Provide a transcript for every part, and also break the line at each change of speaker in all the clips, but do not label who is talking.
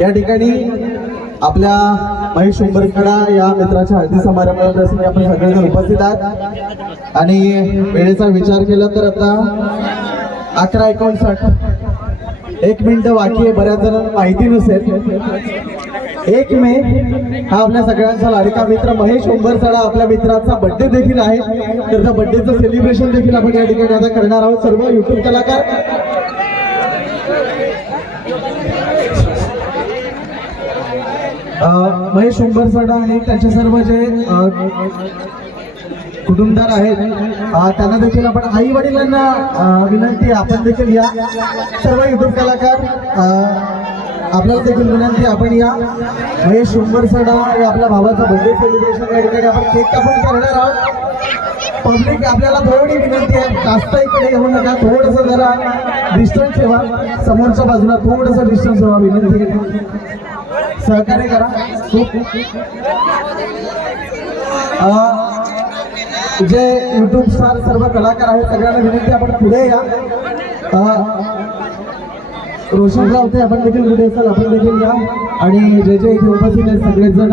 या ठिकाणी आपल्या महेश उंबरकडा या मित्राच्या हळदी समारंभाप्रसंगी आपण सगळेजण उपस्थित आहात. आणि वेळेचा विचार केला तर आता अकरा एकोणसाठ. एक मिनिट बाकी आहे बऱ्याच जणांना माहिती नसेल. एक मे हा आपल्या सगळ्यांचा लाडका मित्र महेश उंबरसाडा आपल्या मित्राचा बर्थडे देखील आहे. तर त्या बर्थडेचं सेलिब्रेशन देखील आपण या ठिकाणी आता करणार आहोत. सर्व युट्यूब कलाकार महेश उंबरसडा आणि त्यांचे सर्व जे कुटुंबदार आहेत त्यांना देखील आपण आई वडिलांना विनंती आपण देखील या सर्व युट्यूब कलाकार आपल्याला देखील विनंती आपण या महेश उंबरसडा या आपल्या भावाचं बर्थडे सेलिब्रेशन या ठिकाणी आपण केक कापून करणार आहोत. पब्लिक आपल्याला थोडी विनंती आहे जास्त इकडे येऊ नका थोडस जरा डिस्टन्स ठेवा. समोरच्या बाजूला थोडस डिस्टन्स ठेवा विनंती आहे. सहकार्य करा. खूप जे युट्यूब स्टार सर्व कलाकार आहेत सगळ्यांना विनंती आपण पुढे या. अं, रोशन आपण देखील कुठे असाल आपण देखील या. आणि जे जे इथे उपस्थित आहेत सगळेजण.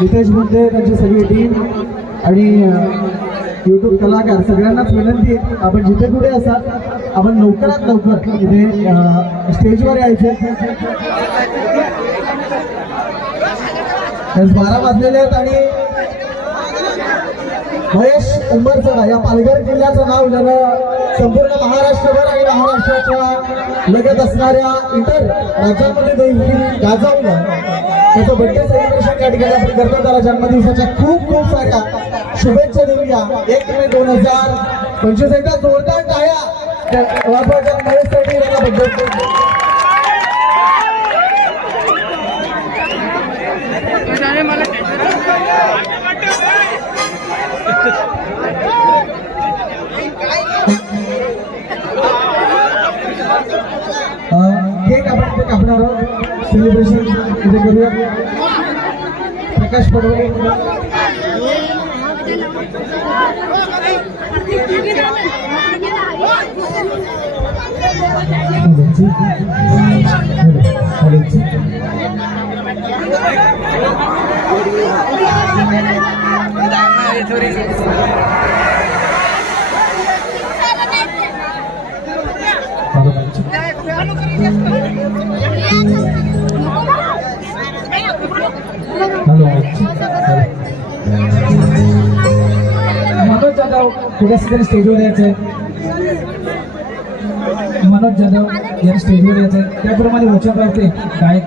नितेश मुद्दे त्यांची सगळी टीम आणि युट्यूब कलाकार सगळ्यांनाच विनंती आहे. आपण जिथे कुठे असाल आपण लवकरात लवकर इथे स्टेजवर यायचे. बारा वाजलेले आहेत आणि महेश उंबरसडा या पालघर जिल्ह्याचं नाव ज्यानं संपूर्ण महाराष्ट्रभर आणि महाराष्ट्राच्या लगत असणाऱ्या इतर राज्यांमध्ये देखील गाजवलं. त्याचं बड्डे सेलिब्रेशन या ठिकाणी आपण करतो त्याला जन्मदिवसाच्या खूप खूप साऱ्या शुभेच्छा देऊया. एक मे दोन हजार पंचवीस एकदा जोरदार टाळ्या. त्या वाजवायच्या महेशसाठी त्याला केक आपण इथे कापणार आहोत सेलिब्रेशन इथे करूया प्रकाश पडवळे मनोज जाधव पुढे स्टेजवर यायचे मनोज जाधव यांनी स्टेजवर यायचे त्याप्रमाणे वचन राहते. गायक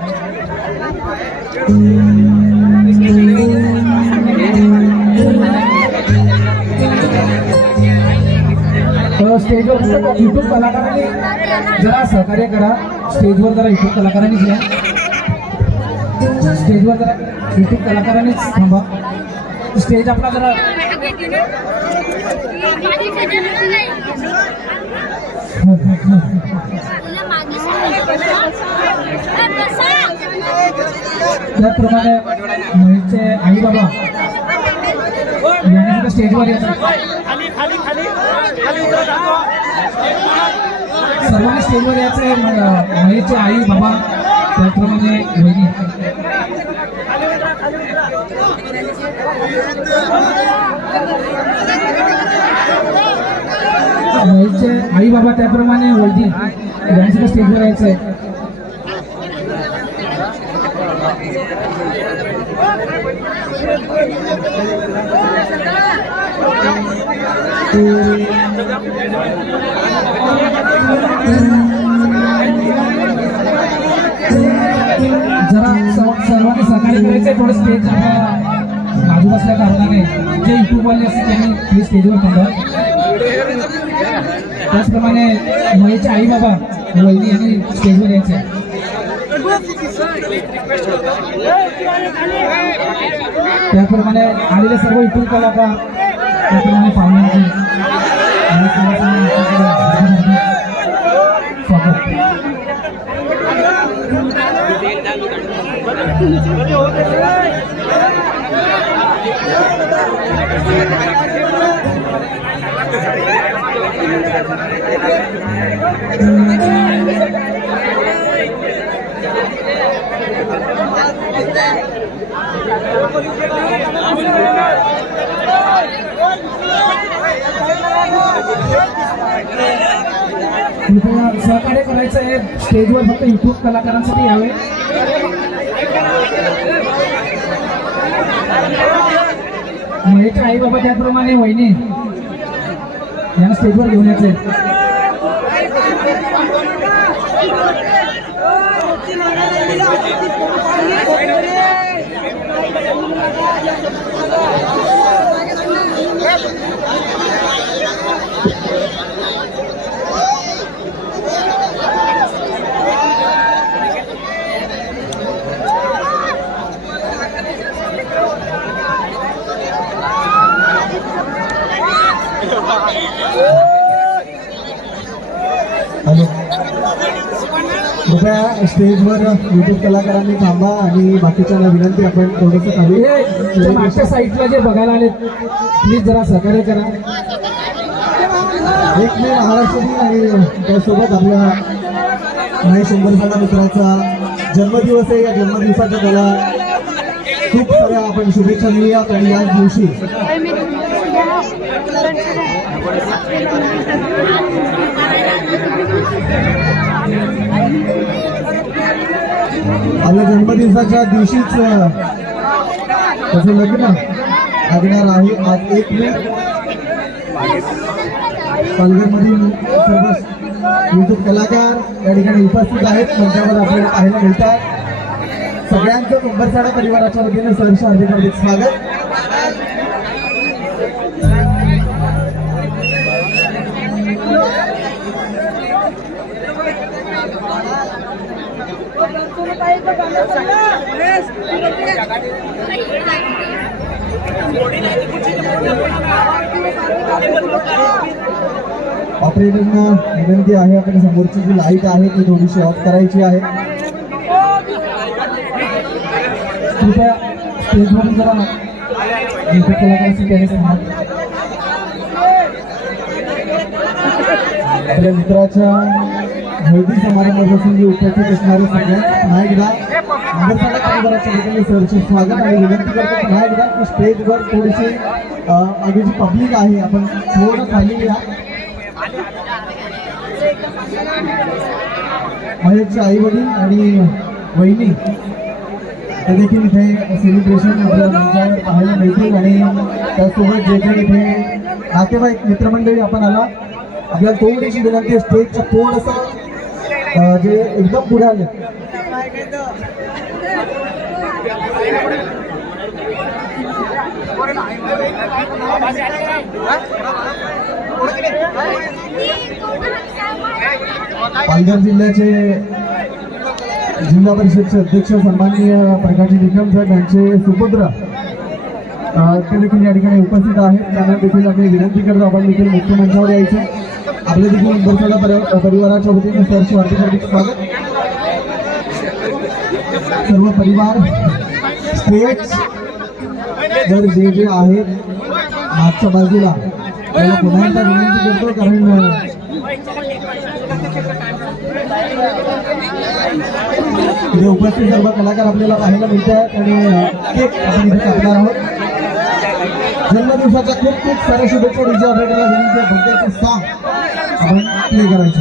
तर स्टेजवर युट्यूब कलाकारांनी जरा सहकार्य करा. स्टेजवर जरा युट्यूब कलाकारांनीच या स्टेजवर जरा युट्यूब कलाकारांनीच थांबा. स्टेज आपला जरा त्याचप्रमाणे महेशचे आई बाबा यांनी सुद्धा स्टेजवर सर्वांनी स्टेजवर यायचं म- महेशचे आई बाबा त्याचप्रमाणे वहिनी. महेशचे आई बाबा त्याप्रमाणे वैदी यांनी सुद्धा स्टेजवर यायचंय. जरा सर्वांनी सकाळी करायचंय थोडं स्टेज बाजू असल्या कारणाने. जे युट्यूबवाले असतील त्यांनी प्लीज स्टेजवर थांबा. त्याचप्रमाणे महेशचे आई बाबा वहिनी यांनी स्टेजवर यायचे. त्याप्रमाणे आलेले सर्व युट्यूब कलाकार त्याप्रमाणे पाहुण्यांचे. आणि सर्वांचं स्वागत.
सहकार्य करायचं आहे स्टेजवर फक्त युट्यूब कलाकारांसाठी यावे. महेशच्या आई बाबा त्याचप्रमाणे वहिनी यांना स्टेजवर घेऊन यायचे.
स्टेजवर युट्यूब कलाकारांनी थांबा आणि बाकीच्यांना विनंती आपण थोडंसं
हे जे मागच्या साईडला जे बघायला आले प्लीज जरा सहकार्य करा.
एक मे महाराष्ट्रातील आणि त्यासोबत आपल्या महेश शंभरसाडा मित्राचा जन्मदिवस आहे. या जन्मदिवसाच्या त्याला खूप साऱ्या आपण शुभेच्छा देऊयात आणि याच दिवशी आपल्या जन्मदिवसाच्या दिवशीच अं, त्याचं लग्न. लागणार आहे आज एक मे. पालघरमधील सर्व युट्यूब कलाकार या ठिकाणी उपस्थित आहेत. मंचावर आपल्याला पाहायला मिळतात. सगळ्यांचं कुंभरसाडा परिवाराच्या वतीने सहर्ष हार्दिक हार्दिक स्वागत. ऑपरेटरना विनंती आहे आपल्या समोरची जी लाइट आहे ती थोडीशी ऑफ करायची आहे
कृपया स्टेजवरून जरा युट्यूब कलाकारांसाठी त्याने थांबा.
आपल्या मित्राच्या हळदी समारंभापासून उपस्थित असणारे सगळ्यांचं पुन्हा स्वागत आणि विनंती करतो. पुन्हा एकदा की स्टेजवर थोडीशी अ, जी पब्लिक आहे आपण थोडं खाली या. महेशचे आई वडील आणि वहिनी ते देखील इथे सेलिब्रेशन आपल्याला पाहायला मिळतील आणि त्यासोबत जे काही इथे नातेवाईक मित्रमंडळी आपण आला आपल्याला थोडीशी विनंती आहे स्टेजच्या थोडंसं जे एकदम पुढे आले. पालघर जिल्ह्याचे जिल्हा परिषदचे अध्यक्ष सन्माननीय प्रकाशजी निकम साहेब यांचे सुपुत्र ते देखील या ठिकाणी उपस्थित आहेत. त्यांना देखील आम्ही विनंती करतो. आपण देखील मुख्य मंचावर यायचं. आपले देखील उंबरसाडा परिवाराच्या वतीने सहर्ष हार्दिक हार्दिक स्वागत. सर्व परिवार स्टेज जर जे जे आहेत मागच्या बाजूला त्याला पुन्हा एकदा विनंती करतो कारण जे उपस्थित सर्व कलाकार आपल्याला पाहायला मिळत आहेत आणि केक आपण इथे कापणार आहोत. जन्मदिवसाच्या खूप खूप साऱ्या शुभेच्छा डीजे ऑपरेटरला विनंती आहे भक्ताचं सॉंग आपण प्ले करायचं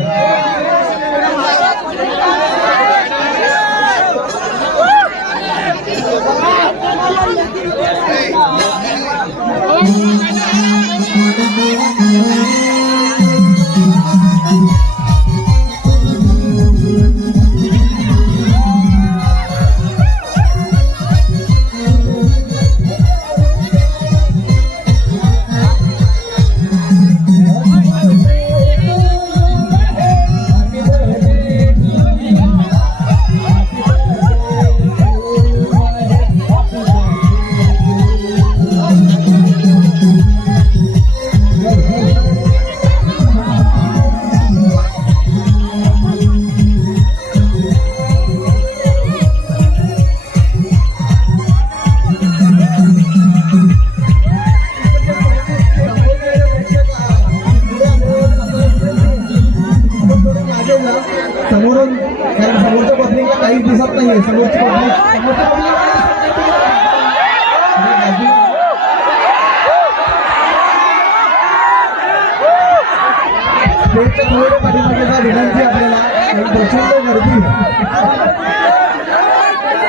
स्टेजच्या थोडं पाठीमागे जा, विनंती आहे आपल्याला आणि प्रचंड गर्दी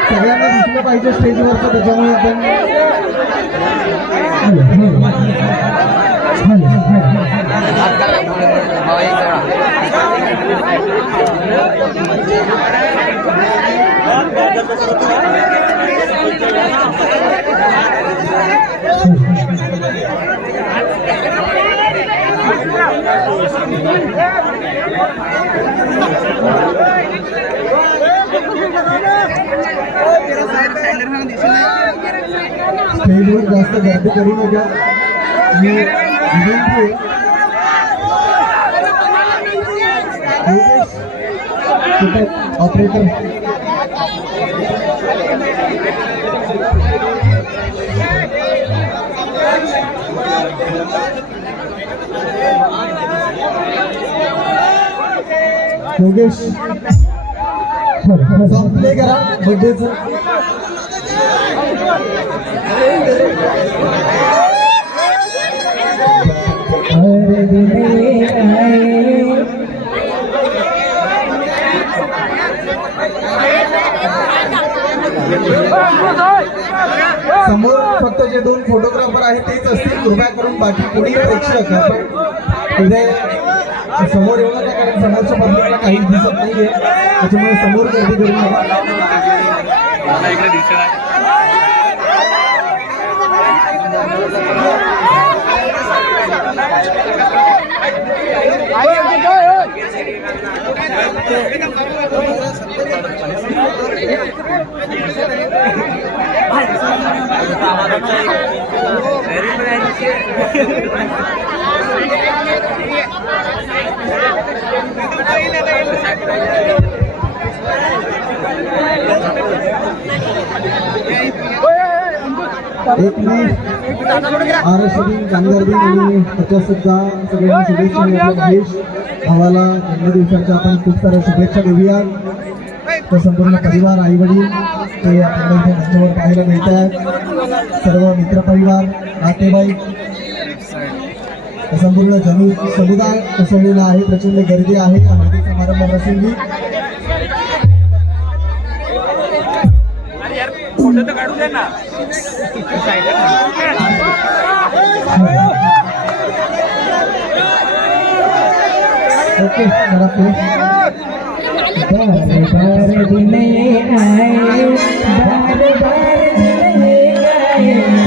सगळ्यांना दिसलं पाहिजे स्टेजवरचं त्याच्यामुळे आपण स्टेजवर जास्त गर्दी करू नका. मी विनंती ऑपरेटर योगेश सॉन्ग प्ले करा
बड्डेचं.
समोर फक्त जे दोन फोटोग्राफर आहेत तेच असतील. कृपया करून बाकी कोणी प्रेक्षक. आपण समोर येऊ नका कारण समोरच्या पब्लिकला काहीच दिसत नाहीये. त्याच्यामुळे समोर गर्दी करू नका. 아, 진짜. महाराष्ट्रातील कामगार दिन आणि त्याच्या सुद्धा सगळ्यांना शुभेच्छा महेश भावाला जन्मदिवसाच्या आपण खूप साऱ्या शुभेच्छा देऊया तो संपूर्ण परिवार आई वडील ते आपल्याला इथे मंचावर पाहायला मिळत आहेत. सर्व मित्रपरिवार नातेवाईक संपूर्ण जनु समुदाय कोसळलेला आहे. प्रचंड गर्दी आहे. हळदी समारंभ प्रसंगी.
फोटो तर काढू दे ना.
ओके तरफ
बार बार दिले आए बार बार दिले आए